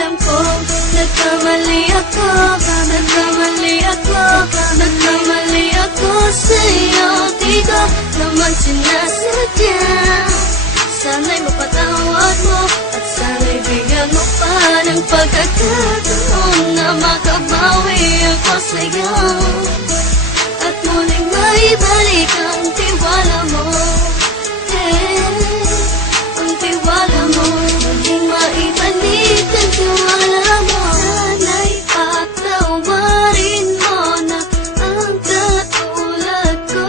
Alam kong nagkamali ako, nagkamali ako, nagkamali ako sa'yo. Di ko naman sinasadya. Sana'y mapatawad mo at sana'y bigyan mo pa ng pagkakataon na makabawi ako sa'yo at muling maibalik ang tiwala mo. Ang tiwala mo, muling maibalik ang tiwala mo. Sana'y patawarin mo na ang katulad ko.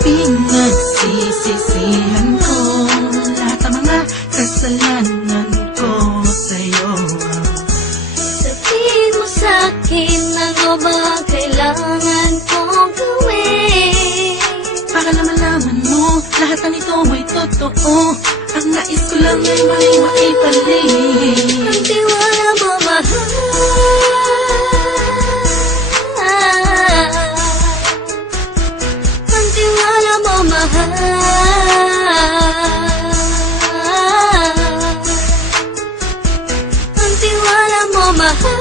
Pinagsisisihan ko lahat ng mga kasalanan ko sa'yo. Sabihin mo sa'kin ano ba kailangan kong gawin Para na malaman mo, lahat na nito ay totoo. Ang nais ko lang ay maibalik ang tiwala mo, mahal. Ang tiwala mo, mahal. Ang tiwala mo, mahal.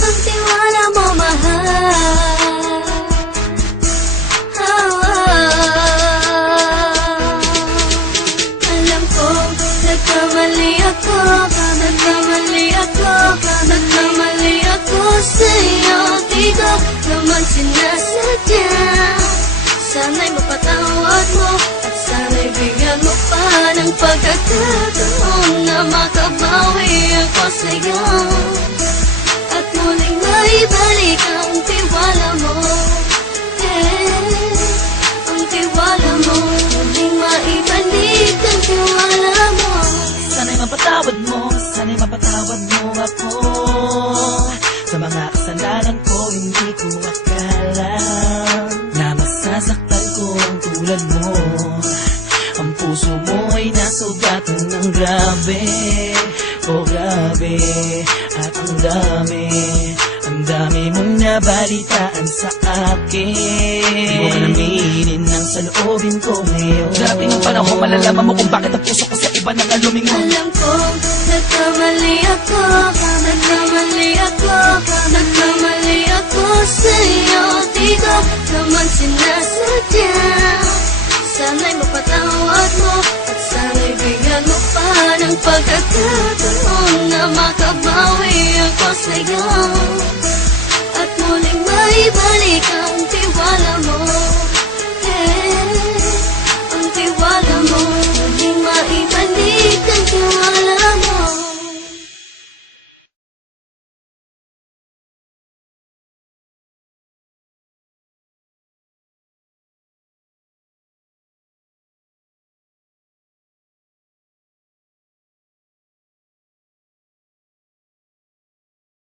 Ang tiwala mo, mahal. Alam kong nagkamali ako, nagkamali ako, nagkamali ako sa'yo. Di ko naman sinasadya. Sana'y mapatawad mo at sana'y bigyan mo pa ng pagkakataon na makabawi ako sa'yo at muling maibalik ang tiwala mo. Ang tiwala mo, muling maibalik ang tiwala mo. Sana'y mapatawad mo, sana'y mapatawad mo ako sa mga kasalanan ko. Hindi ko akala na masasaktan ko ang tulad mo. Ang puso mo ay nasugatan ng grabe, oh grabe. At ang dami mong nabalitaan sa akin. Di mo man aminin ang saloobin ko ngayon. Grabe ng panahon, malalaman mo kung bakit ang puso ko sa iba nang aluming mo. Alam kong nagkamali ako, nagkamali ako, nagkamali ako sa'yo. Di ko naman sinasadya. Sana'y mapatawad mo at sana'y bigyan mo pa ng pagkakataon na makabawi ako sa'yo at muling maibalik ang tiwala mo.